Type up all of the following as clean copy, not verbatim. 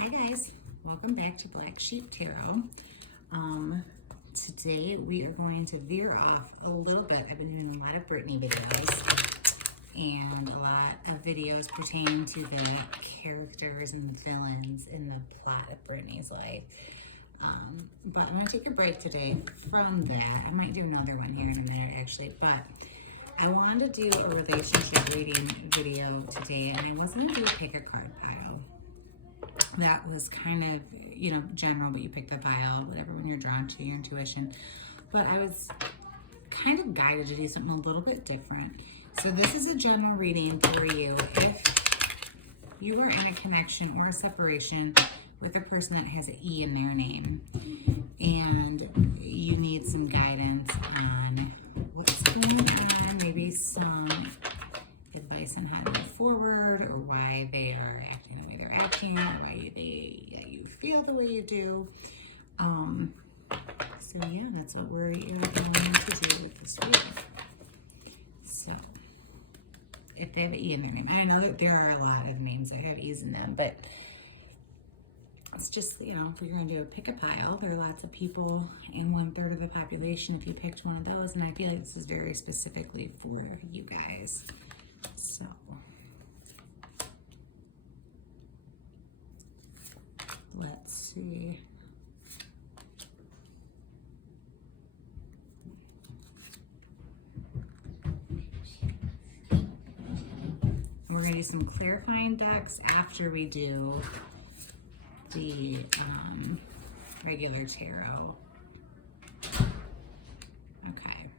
Hi guys, welcome back to Black Sheep Tarot. Today we are going to veer off a little bit. I've been doing a lot of Brittany videos and a lot of videos pertaining to the characters and villains in the plot of Brittany's life. But I'm going to take a break today from that. I might do another one here in a minute actually, but I wanted to do a relationship reading video today, and I was going to do a pick a card pile. That was kind of, general, but you pick the pile, whatever, when you're drawn to your intuition. But I was kind of guided to do something a little bit different. So this is a general reading for you if you are in a connection or a separation with a person that has an E in their name, and you need some guidance on what's going on, maybe some advice on how to move forward, or why they are acting the way they're acting, or why you feel the way you do. So yeah, that's what we're going to do with this reading. So if they have an E in their name, I know that there are a lot of names that have E's in them, but it's just, if you're going to do a pick a pile, there are lots of people in 1/3 of the population if you picked one of those, and I feel like this is very specifically for you guys. So let's see. We're going to do some clarifying decks after we do the regular tarot. Okay.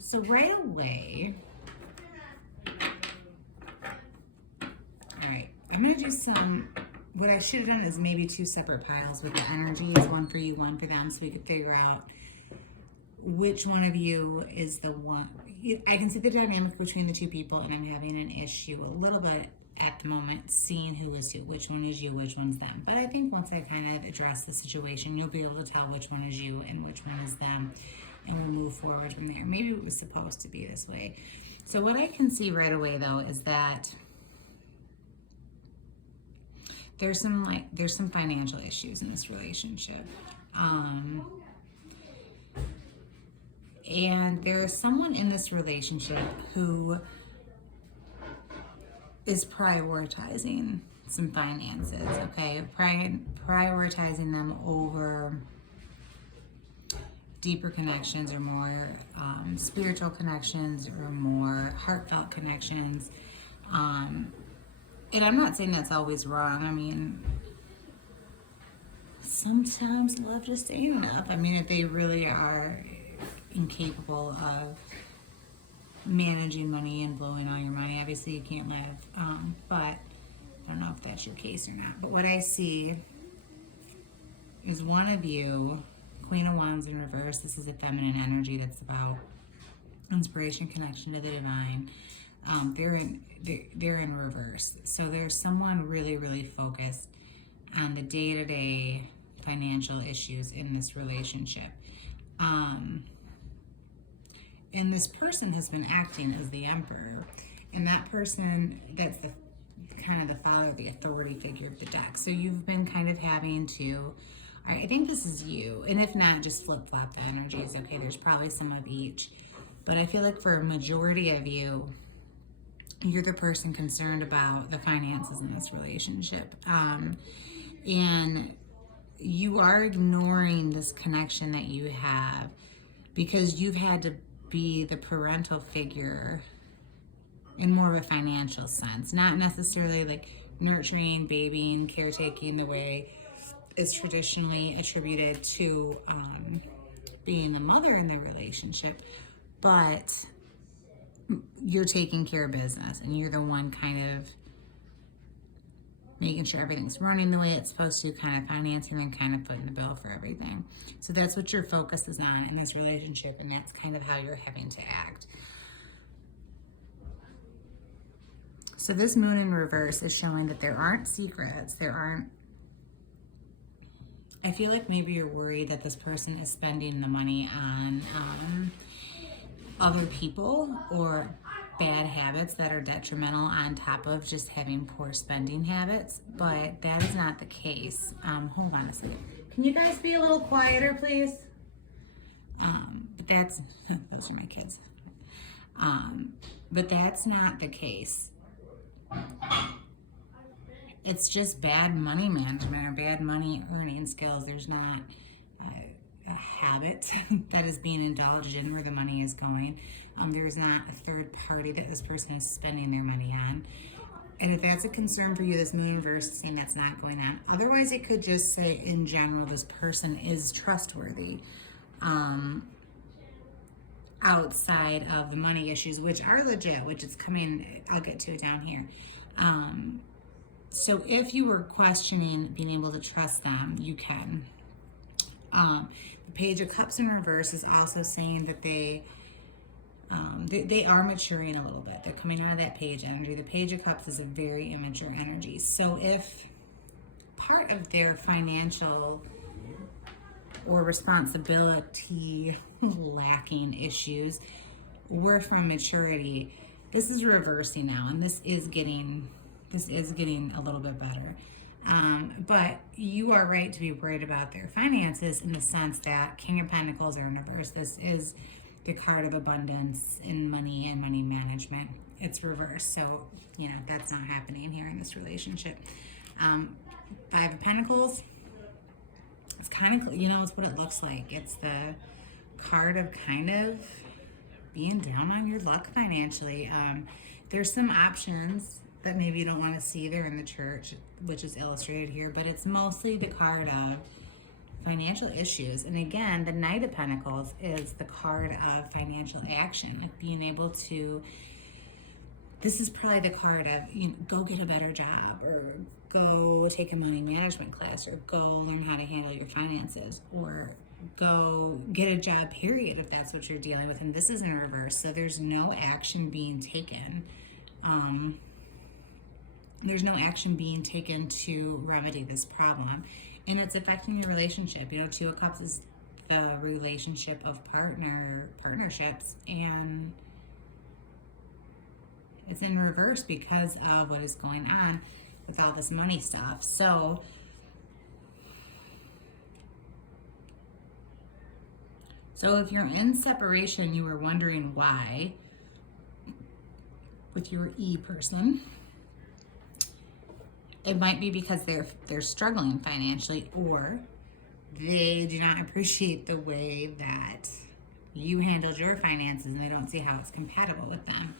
So right away, all right, I'm going to do what I should have done is maybe 2 separate piles with the energies, one for you, one for them, so we could figure out which one of you is the one. I can see the dynamic between the 2 people, and I'm having an issue a little bit at the moment seeing who is who, which one is you, which one's them. But I think once I kind of address the situation, you'll be able to tell which one is you and which one is them, and we'll move forward from there. Maybe it was supposed to be this way. So what I can see right away though is that there's some financial issues in this relationship. And there is someone in this relationship who is prioritizing some finances, okay? Prioritizing them over deeper connections, or more spiritual connections, or more heartfelt connections. And I'm not saying that's always wrong. I mean, sometimes love just ain't enough. I mean, if they really are incapable of managing money and blowing all your money, obviously you can't live. But I don't know if that's your case or not. But what I see is one of you, Queen of Wands in reverse. This is a feminine energy that's about inspiration, connection to the divine. They're in reverse. So there's someone really, really focused on the day-to-day financial issues in this relationship. And this person has been acting as the emperor, and that person, that's the kind of the father, the authority figure of the deck. So you've been kind of having to, I think this is you, and if not, just flip-flop the energies. Okay, there's probably some of each, but I feel like for a majority of you, you're the person concerned about the finances in this relationship, and you are ignoring this connection that you have because you've had to be the parental figure in more of a financial sense, not necessarily like nurturing, babying, caretaking the way is traditionally attributed to being the mother in the relationship, but you're taking care of business, and you're the one kind of making sure everything's running the way it's supposed to, kind of financing and kind of footing the bill for everything. So that's what your focus is on in this relationship, and that's kind of how you're having to act. So this moon in reverse is showing that there aren't secrets, I feel like maybe you're worried that this person is spending the money on other people, or bad habits that are detrimental on top of just having poor spending habits, but that is not the case. Hold on a second. Can you guys be a little quieter, please? But that's, those are my kids. But that's not the case. It's just bad money management or bad money earning skills. There's not a habit that is being indulged in where the money is going. There's not a third party that this person is spending their money on. And if that's a concern for you, this moon verse is saying that's not going on. Otherwise, it could just say in general, this person is trustworthy outside of the money issues, which are legit, which is coming, I'll get to it down here. So if you were questioning being able to trust them, you can. The Page of Cups in reverse is also saying that they are maturing a little bit. They're coming out of that page energy. The Page of Cups is a very immature energy. So if part of their financial or responsibility lacking issues were from maturity, this is reversing now, and this is getting a little bit better. But you are right to be worried about their finances in the sense that King of Pentacles are in reverse. This is the card of abundance in money and money management. It's reversed. So, you know, that's not happening here in this relationship. Five of Pentacles, it's kind of, you know, it's what it looks like. It's the card of kind of being down on your luck financially. There's some options that maybe you don't want to see there in the church, which is illustrated here, but it's mostly the card of financial issues. And again, the Knight of Pentacles is the card of financial action, of being able to, this is probably the card of, you know, go get a better job, or go take a money management class, or go learn how to handle your finances, or go get a job, period, if that's what you're dealing with. And this is in reverse, so there's no action being taken. There's no action being taken to remedy this problem, and it's affecting your relationship. You know, Two of Cups is the relationship of partnerships, and it's in reverse because of what is going on with all this money stuff. So if you're in separation, you were wondering why with your E person, it might be because they're struggling financially, or they do not appreciate the way that you handled your finances and they don't see how it's compatible with them.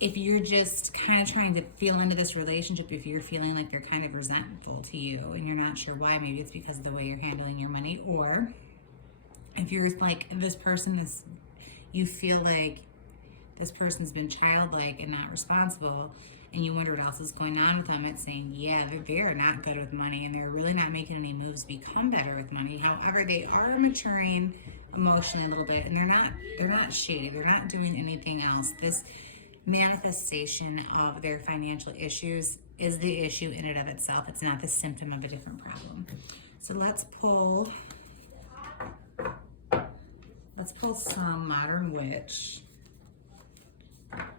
If you're just kind of trying to feel into this relationship, if you're feeling like they're kind of resentful to you and you're not sure why, maybe it's because of the way you're handling your money. Or if you're like, this person is, you feel like this person's been childlike and not responsible, and you wonder what else is going on with them, it's saying, yeah, they are not good with money, and they're really not making any moves to become better with money. However, they are maturing emotionally a little bit, and they're not shady. They're not doing anything else. This manifestation of their financial issues is the issue in and of itself. It's not the symptom of a different problem. So let's pull some Modern Witch.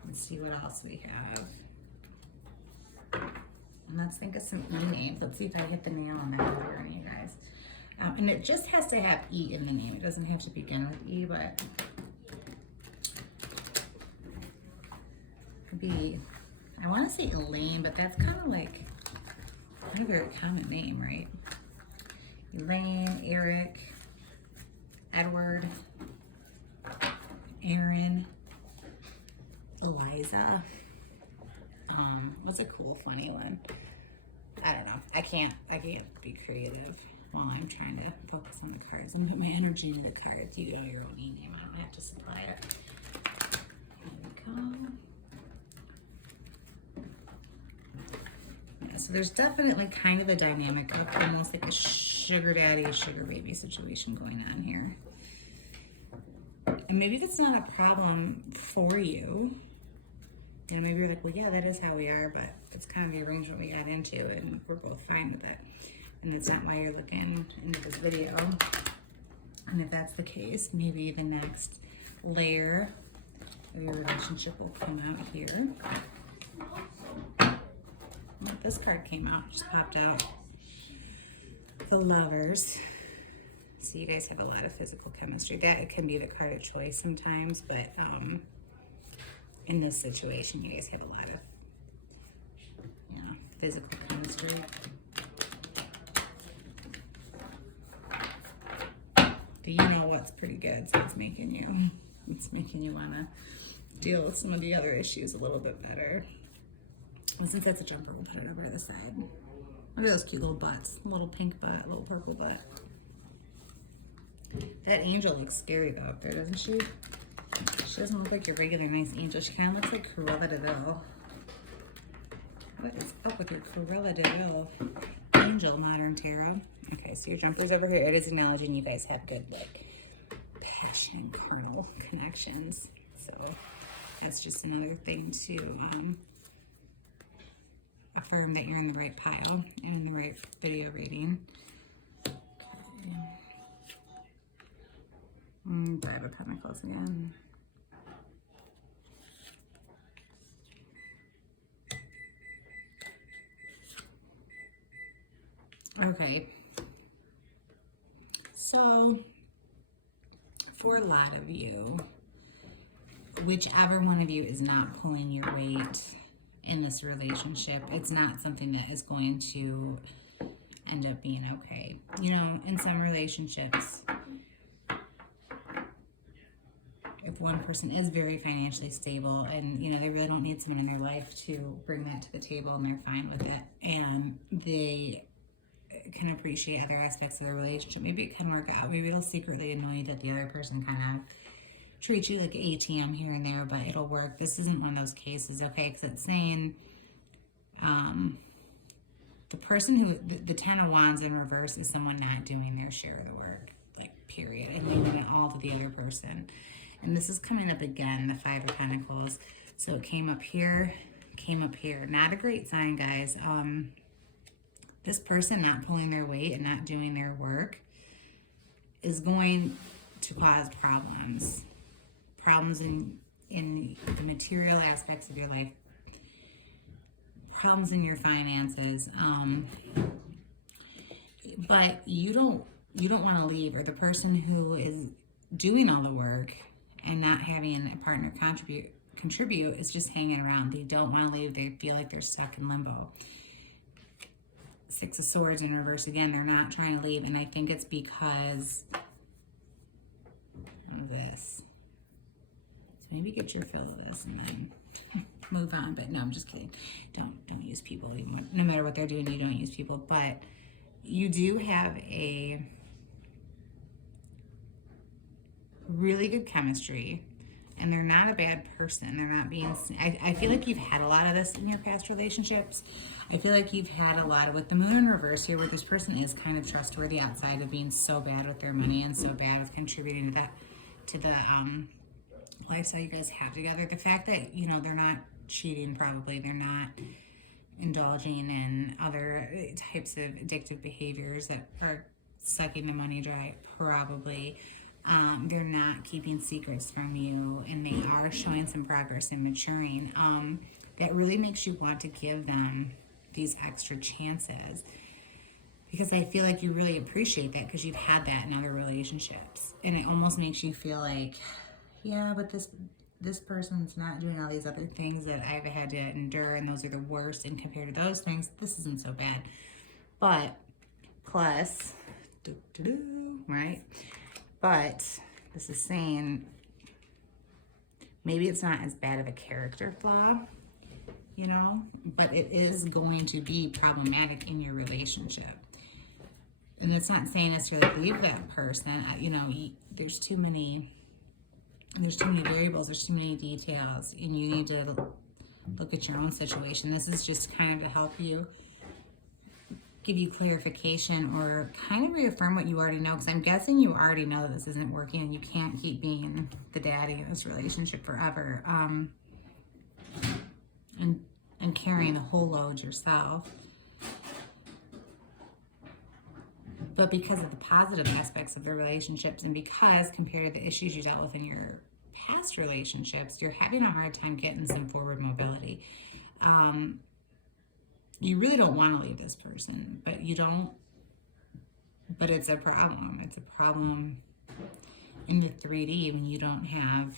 Let's see what else we have. And let's think of some E names. Let's see if I hit the nail on the head here on you guys. And it just has to have E in the name. It doesn't have to begin with E, but could be, I want to say Elaine, but that's kind of like not a very common name, right? Elaine, Eric, Edward, Aaron, Eliza. What's a cool, funny one? I don't know. I can't be creative while I'm trying to focus on the cards and put my energy into the cards. You know your own name. I don't have to supply it. There we go. Yeah, so there's definitely kind of a dynamic of almost like a sugar daddy, sugar baby situation going on here. And maybe that's not a problem for you. You know, maybe you're like, well, yeah, that is how we are, but it's kind of the arrangement we got into, and we're both fine with it. And that's not why you're looking into this video. And if that's the case, maybe the next layer Your relationship will come out here. Well, this card came out, just popped out. The Lovers. So you guys have a lot of physical chemistry. That can be the card of choice sometimes, but in this situation, you guys have a lot of physical chemistry. But you know what's pretty good, so it's making you want to deal with some of the other issues a little bit better. And since that's a jumper, we'll put it over to the side. Look at those cute little butts. Little pink butt, little purple butt. That angel looks scary though up there, doesn't she? She doesn't look like your regular nice angel. She kind of looks like Cruella de Vil. What is up with your Cruella de Vil angel, Modern Tarot? Okay, so your jumper's over here. It is acknowledging you guys have good, like, passion and carnal connections. So that's just another thing to affirm that you're in the right pile and in the right video reading. Okay. Five of Pentacles again. Okay. So, for a lot of you, whichever one of you is not pulling your weight in this relationship, it's not something that is going to end up being okay. You know, in some relationships, if one person is very financially stable and, you know, they really don't need someone in their life to bring that to the table and they're fine with it and they can appreciate other aspects of the relationship, maybe it can work out. Maybe it'll secretly annoy you that the other person kind of treats you like an ATM here and there, but it'll work. This isn't one of those cases, okay? Because it's saying the person who, the Ten of Wands in reverse is someone not doing their share of the work, like, period, and leaving it all to the other person. And this is coming up again, the Five of Pentacles. So it came up here, came up here. Not a great sign, guys. This person not pulling their weight and not doing their work is going to cause problems. Problems in the material aspects of your life. Problems in your finances. But you don't want to leave, or the person who is doing all the work and not having a partner contribute is just hanging around. They don't want to leave. They feel like they're stuck in limbo. Six of Swords in reverse again. They're not trying to leave, and I think it's because of this. So maybe get your fill of this and then move on. But no, I'm just kidding. Don't use people. Even no matter what they're doing, you don't use people. But you do have a really good chemistry, and they're not a bad person. They're not being, I feel like you've had a lot of this in your past relationships. I feel like you've had a lot of, with the Moon in reverse here, where this person is kind of trustworthy outside of being so bad with their money and so bad with contributing to the lifestyle you guys have together. The fact that, you know, they're not cheating, probably they're not indulging in other types of addictive behaviors that are sucking the money dry, probably. They're not keeping secrets from you, and they are showing some progress and maturing. That really makes you want to give them these extra chances, because I feel like you really appreciate that because you've had that in other relationships, and it almost makes you feel like, yeah, but this person's not doing all these other things that I've had to endure, and those are the worst, and compared to those things, this isn't so bad. But plus, right? But this is saying maybe it's not as bad of a character flaw, you know, but it is going to be problematic in your relationship. And it's not saying necessarily leave that person. You know, there's too many variables, there's too many details, and you need to look at your own situation. This is just kind of to help you, give you clarification, or kind of reaffirm what you already know, because I'm guessing you already know that this isn't working and you can't keep being the daddy in this relationship forever, and carrying the whole load yourself. But because of the positive aspects of the relationships, and because compared to the issues you dealt with in your past relationships, you're having a hard time getting some forward mobility. You really don't want to leave this person, but you don't, but it's a problem. It's a problem in the 3D when you don't have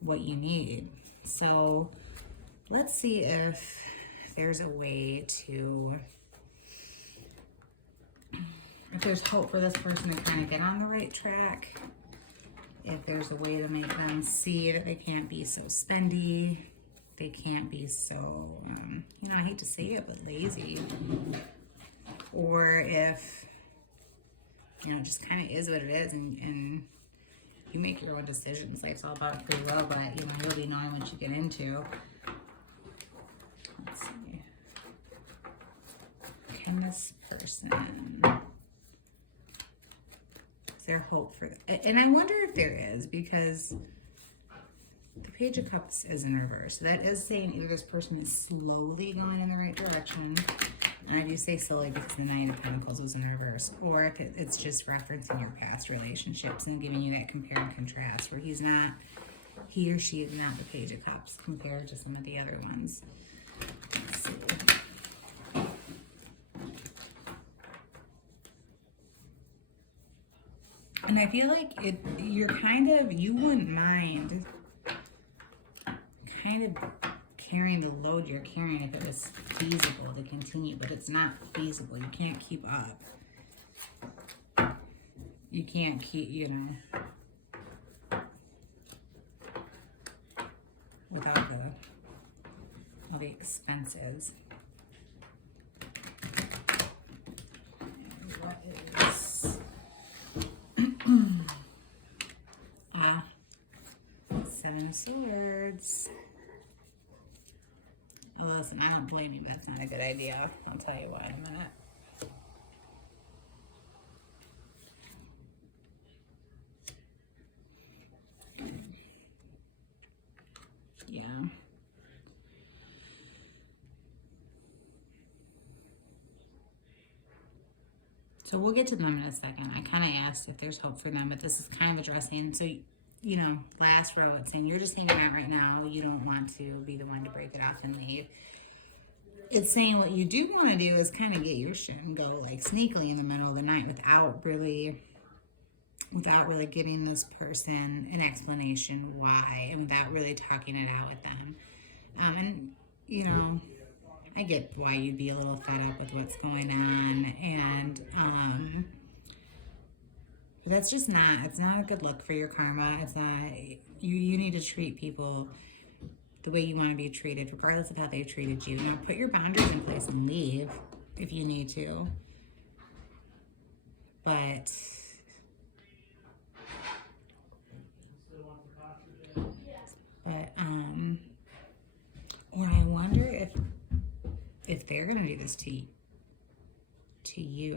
what you need. So let's see if there's a way to, if there's hope for this person to kind of get on the right track, if there's a way to make them see that they can't be so spendy, they can't be so, you know, I hate to say it, but lazy. Or if, you know, it just kind of is what it is, and you make your own decisions. Life's all about free will, but, you know, you'll be knowing what you get into. Let's see. Can this person, is there hope for that? And I wonder if there is, because the Page of Cups is in reverse. So that is saying either this person is slowly going in the right direction, and I do say slowly because the Nine of Pentacles was in reverse, or if it's just referencing your past relationships and giving you that compare and contrast where he or she is not the Page of Cups compared to some of the other ones. Let's see. And I feel like you wouldn't mind kind of carrying the load you're carrying if it was feasible to continue, but it's not feasible. You can't keep up. You can't keep, you know, without all the expenses. And what is Seven of Swords. Oh, listen, I don't blame you, but it's not a good idea. I'll tell you why in a minute. Yeah. So we'll get to them in a second. I kind of asked if there's hope for them, but this is kind of addressing, so, you know, last row, it's saying you're just hanging out right now. You don't want to be the one to break it off and leave. It's saying what you do want to do is kind of get your shit and go like sneakily in the middle of the night without really giving this person an explanation why, and without really talking it out with them. And, you know, I get why you'd be a little fed up with what's going on, and but that's just not, it's not a good look for your karma. It's not, you need to treat people the way you want to be treated, regardless of how they've treated you. You know, put your boundaries in place and leave if you need to. But or I wonder if they're gonna do this to you.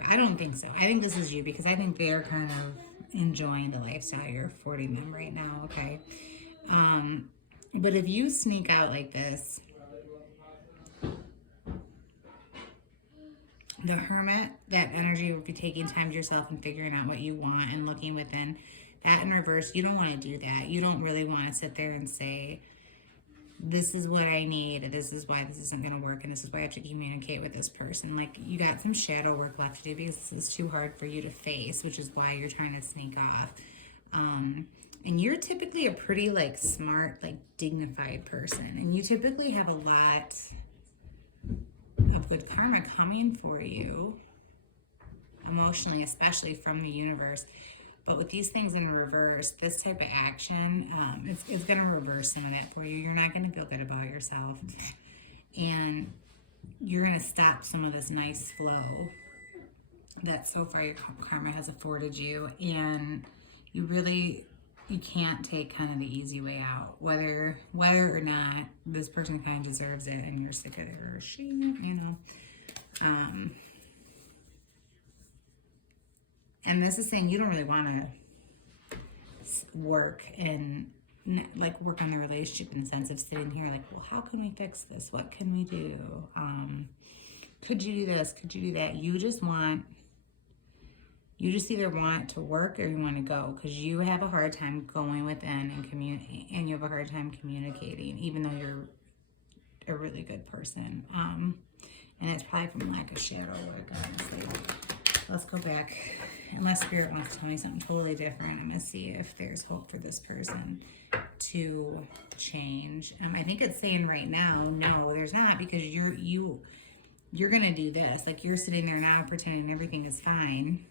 I don't think so. I think this is you, because I think they're kind of enjoying the lifestyle you're affording them right now, okay? But if you sneak out like this, the Hermit, that energy would be taking time to yourself and figuring out what you want and looking within. That in reverse, you don't want to do that. You don't really want to sit there and say, this is what I need, this is why this isn't going to work, and this is why I have to communicate with this person. Like, you got some shadow work left to do because this is too hard for you to face, which is why you're trying to sneak off. And you're typically a pretty, like, smart, like, dignified person, and you typically have a lot of good karma coming for you, emotionally, especially from the universe. But with these things in reverse, this type of action, it's going to reverse some of that for you. You're not going to feel good about yourself. And you're going to stop some of this nice flow that so far your karma has afforded you. And you can't take kind of the easy way out. Whether or not this person kind of deserves it and you're sick of it, or she, you know. And this is saying you don't really want to work on the relationship in the sense of sitting here like, well, how can we fix this? What can we do? Could you do this? Could you do that? You just want You just either want it to work or you want to go, because you have a hard time going within and you have a hard time communicating, even though you're a really good person. And it's probably from lack of shadow work, honestly. Let's go back. Unless Spirit wants to tell me something totally different, I'm going to see if there's hope for this person to change. I think it's saying right now, no, there's not, because you're going to do this. Like, you're sitting there now pretending everything is fine.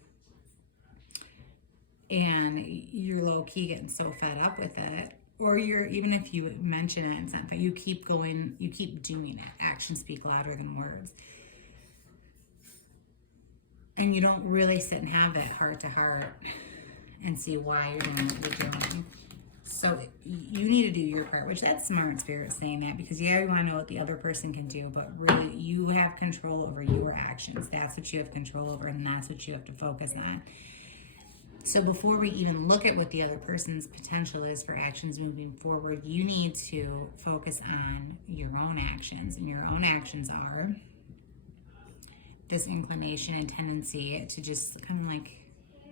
And you're low-key getting so fed up with it. Or even if you mention it and something, you keep going, you keep doing it. Actions speak louder than words. And you don't really sit and have that heart to heart and see why you're doing what you're doing. So you need to do your part, which that's smart, Spirit saying that, because yeah, you want to know what the other person can do, but really you have control over your actions. That's what you have control over, and that's what you have to focus on. So before we even look at what the other person's potential is for actions moving forward, you need to focus on your own actions. And your own actions are this inclination and tendency to just kind of like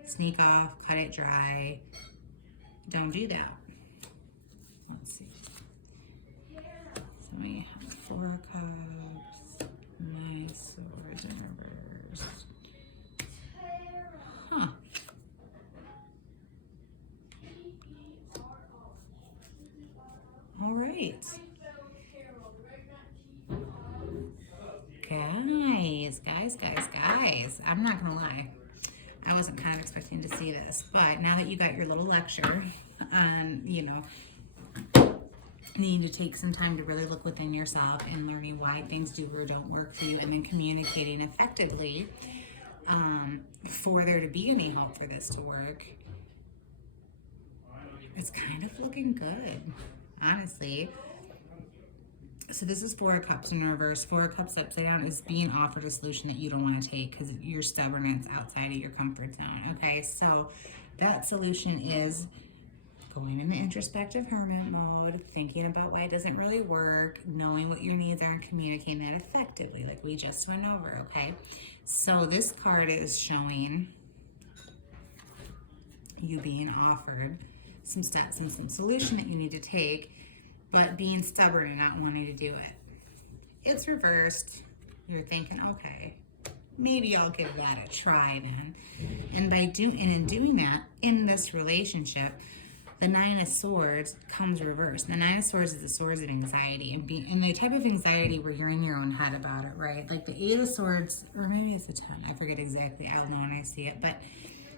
sneak off, cut it dry. Don't do that. Let's see. So we have 4 of Cups, nice swords in reverse. Huh. All right. Guys. I'm not going to lie. I wasn't kind of expecting to see this, but now that you got your little lecture on, need to take some time to really look within yourself and learning why things do or don't work for you, and then communicating effectively for there to be any hope for this to work. It's kind of looking good, honestly. So this is 4 of Cups in reverse. 4 of Cups upside down is being offered a solution that you don't want to take because you're stubborn and it's outside of your comfort zone. Okay, so that solution is going in the introspective hermit mode, thinking about why it doesn't really work, knowing what your needs are, and communicating that effectively, like we just went over. Okay, so this card is showing you being offered some steps and some solution that you need to take, but being stubborn and not wanting to do it. It's reversed. You're thinking, okay, maybe I'll give that a try then. And in doing that, in this relationship, the 9 of Swords comes reversed. The 9 of Swords is the swords of anxiety, and the type of anxiety where you're in your own head about it, right? Like the 8 of Swords, or maybe it's the 10. I forget exactly. I'll know when I see it, but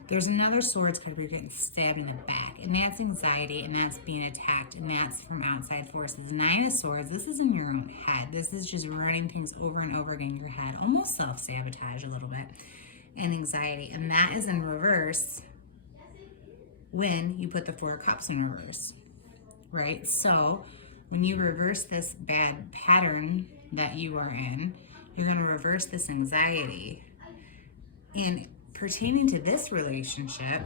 there's another Swords card where you're getting stabbed in the back, and that's anxiety, and that's being attacked, and that's from outside forces. 9 of Swords, this is in your own head. This is just running things over and over again in your head, almost self-sabotage a little bit, and anxiety. And that is in reverse when you put the 4 of Cups in reverse, right? So when you reverse this bad pattern that you are in, you're going to reverse this anxiety. And pertaining to this relationship,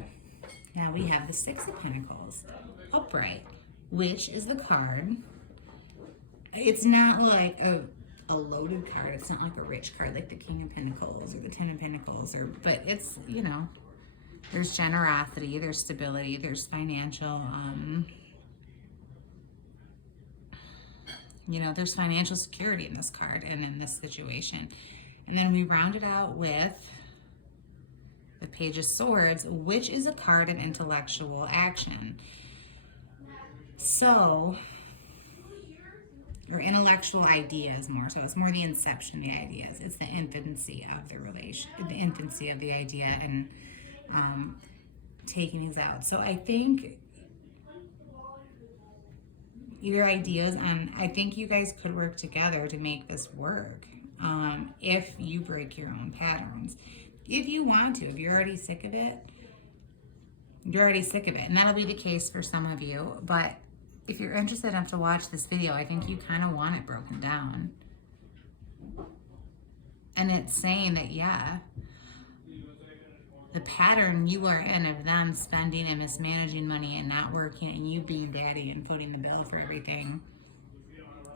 now we have the 6 of Pentacles upright, which is the card. It's not like a loaded card. It's not like a rich card like the King of Pentacles or the 10 of Pentacles, but it's, there's generosity, there's stability, there's financial, there's financial security in this card and in this situation. And then we round it out with the Page of Swords, which is a card of intellectual action. So, or intellectual ideas more. So it's more the inception of the ideas. It's the infancy of the the infancy of the idea, and taking these out. So I think your ideas I think you guys could work together to make this work. If you break your own patterns. If you want to, if you're already sick of it, you're already sick of it. And that'll be the case for some of you. But if you're interested enough to watch this video, I think you kind of want it broken down. And it's saying that, yeah, the pattern you are in of them spending and mismanaging money and not working and you being daddy and footing the bill for everything,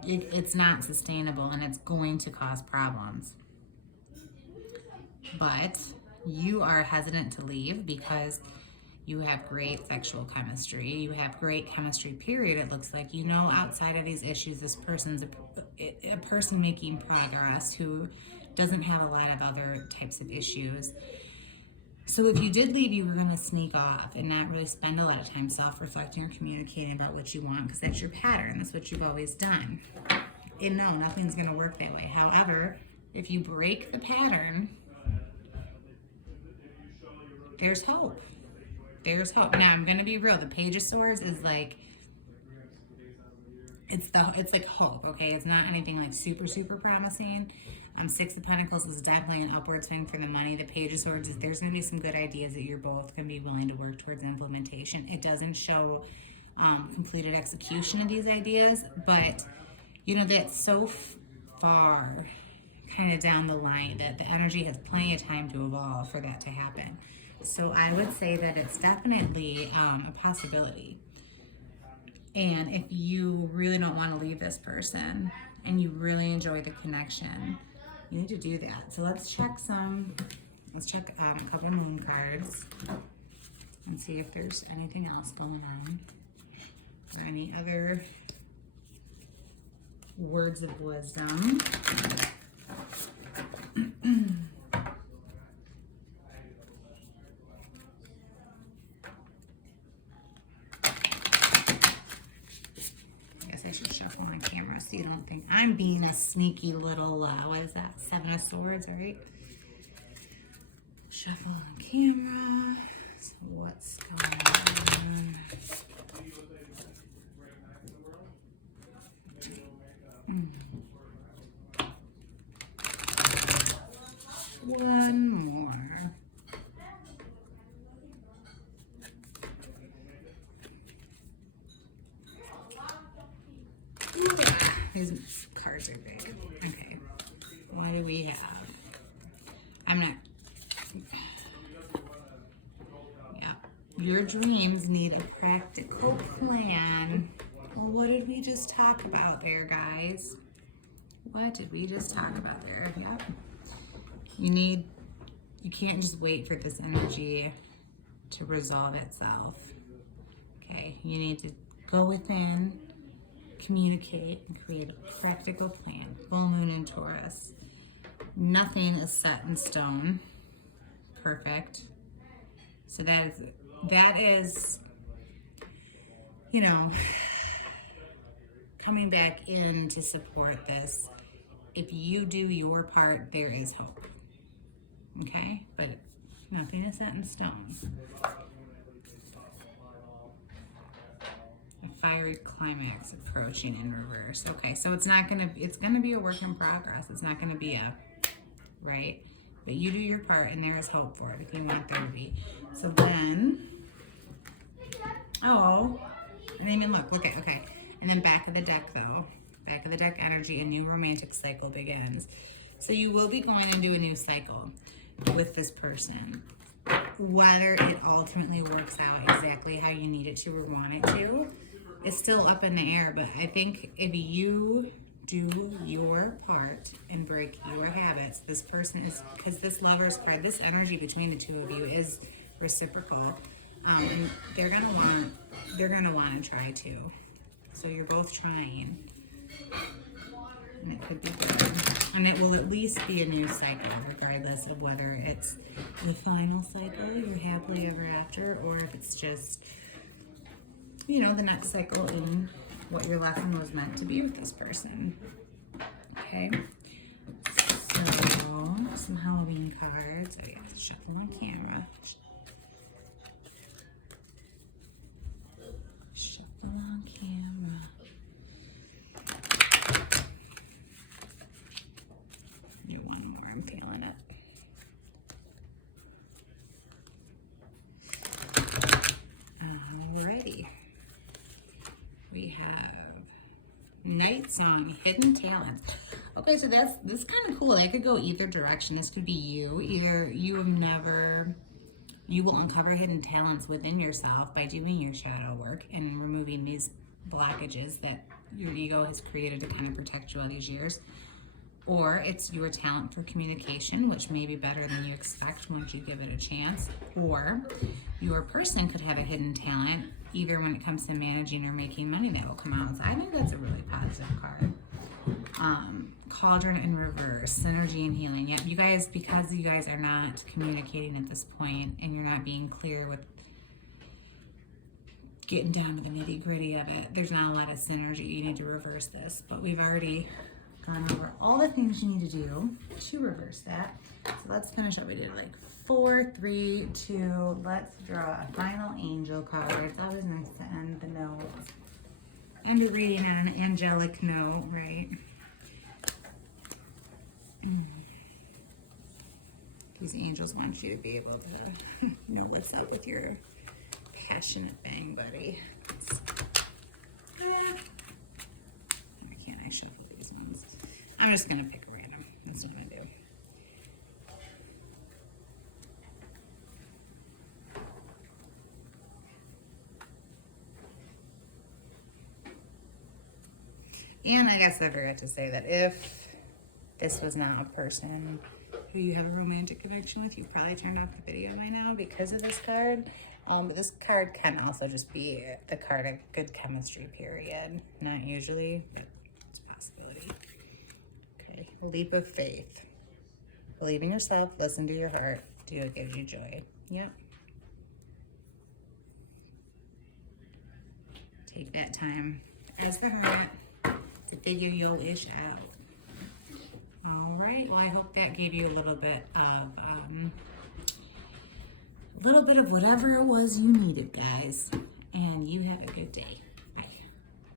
it's not sustainable and it's going to cause problems. But you are hesitant to leave because you have great sexual chemistry. You have great chemistry, period. It looks like, you know, outside of these issues, this person's a person making progress who doesn't have a lot of other types of issues. So if you did leave, you were going to sneak off and not really spend a lot of time self-reflecting or communicating about what you want, because that's your pattern. That's what you've always done. And no, nothing's going to work that way. However, if you break the pattern, there's hope. There's hope. Now, I'm going to be real. The Page of Swords is like, it's like hope, okay? It's not anything like super, super promising. Six of Pentacles is definitely an upward swing for the money. The Page of Swords is, there's going to be some good ideas that you're both going to be willing to work towards implementation. It doesn't show completed execution of these ideas, but, you know, that's so far kind of down the line that the energy has plenty of time to evolve for that to happen. So I would say that it's definitely a possibility. And if you really don't want to leave this person and you really enjoy the connection, you need to do that. So let's check a couple moon cards and see if there's anything else going on. Or any other words of wisdom. I should shuffle on camera so you don't think I'm being a sneaky little, what is that, Seven of Swords, right? Shuffle on camera. So what's going on? One more. These cards are big. Okay. What do we have? Yeah. Your dreams need a practical plan. Well, what did we just talk about there, guys? What did we just talk about there? Yep. You can't just wait for this energy to resolve itself. Okay. You need to go within, communicate, and create a practical plan. Full moon in Taurus. Nothing is set in stone. Perfect. So that is, you know, coming back in to support this. If you do your part, there is hope. Okay? But nothing is set in stone. Fiery climax approaching in reverse. Okay, so it's gonna be a work in progress. It's not gonna be right? But you do your part and there is hope for it if you want there to be. So then, I didn't even look at, okay. And then back of the deck though, back of the deck energy, a new romantic cycle begins. So you will be going into a new cycle with this person. Whether it ultimately works out exactly how you need it to or want it to, it's still up in the air. But I think if you do your part and break your habits, this person is, because this Lover's card, this energy between the two of you is reciprocal. And they're gonna want to try to. So you're both trying. And it could be good. And it will at least be a new cycle, regardless of whether it's the final cycle, you're happily ever after, or if it's just, you know, the next cycle in what your lesson was meant to be with this person. Okay? So, some Halloween cards. I have to shuffle on camera. Shuffle on camera. Do one more, I'm feeling it. Alrighty. We have Night Song, Hidden Talents. Okay, so this is kind of cool. That could go either direction. This could be you. Either you will uncover hidden talents within yourself by doing your shadow work and removing these blockages that your ego has created to kind of protect you all these years. Or it's your talent for communication, which may be better than you expect once you give it a chance. Or your person could have a hidden talent, either when it comes to managing or making money, that will come out. So I think that's a really positive card. Cauldron in reverse, synergy and healing. Yep, you guys, because you guys are not communicating at this point and you're not being clear with getting down to the nitty gritty of it, there's not a lot of synergy. You need to reverse this, but we've already gone over all the things you need to do to reverse that. So let's finish up. We did like 4, 3, 2. Let's draw a final angel card. It's always nice to end the note. End a reading on an angelic note, right? These angels want you to be able to know what's up with your passionate bang buddy. Why can't I shuffle these ones? I'm just gonna pick random. That's what I'm gonna do. And I guess I forgot to say that if this was not a person who you have a romantic connection with, you've probably turned off the video by now because of this card. But this card can also just be the card of good chemistry, period. Not usually, but it's a possibility. Okay, leap of faith. Believe in yourself, listen to your heart, do what gives you joy. Yep. Take that time as the hermit to figure your ish out. All right, well, I hope that gave you a little bit of whatever it was you needed, guys. And you have a good day.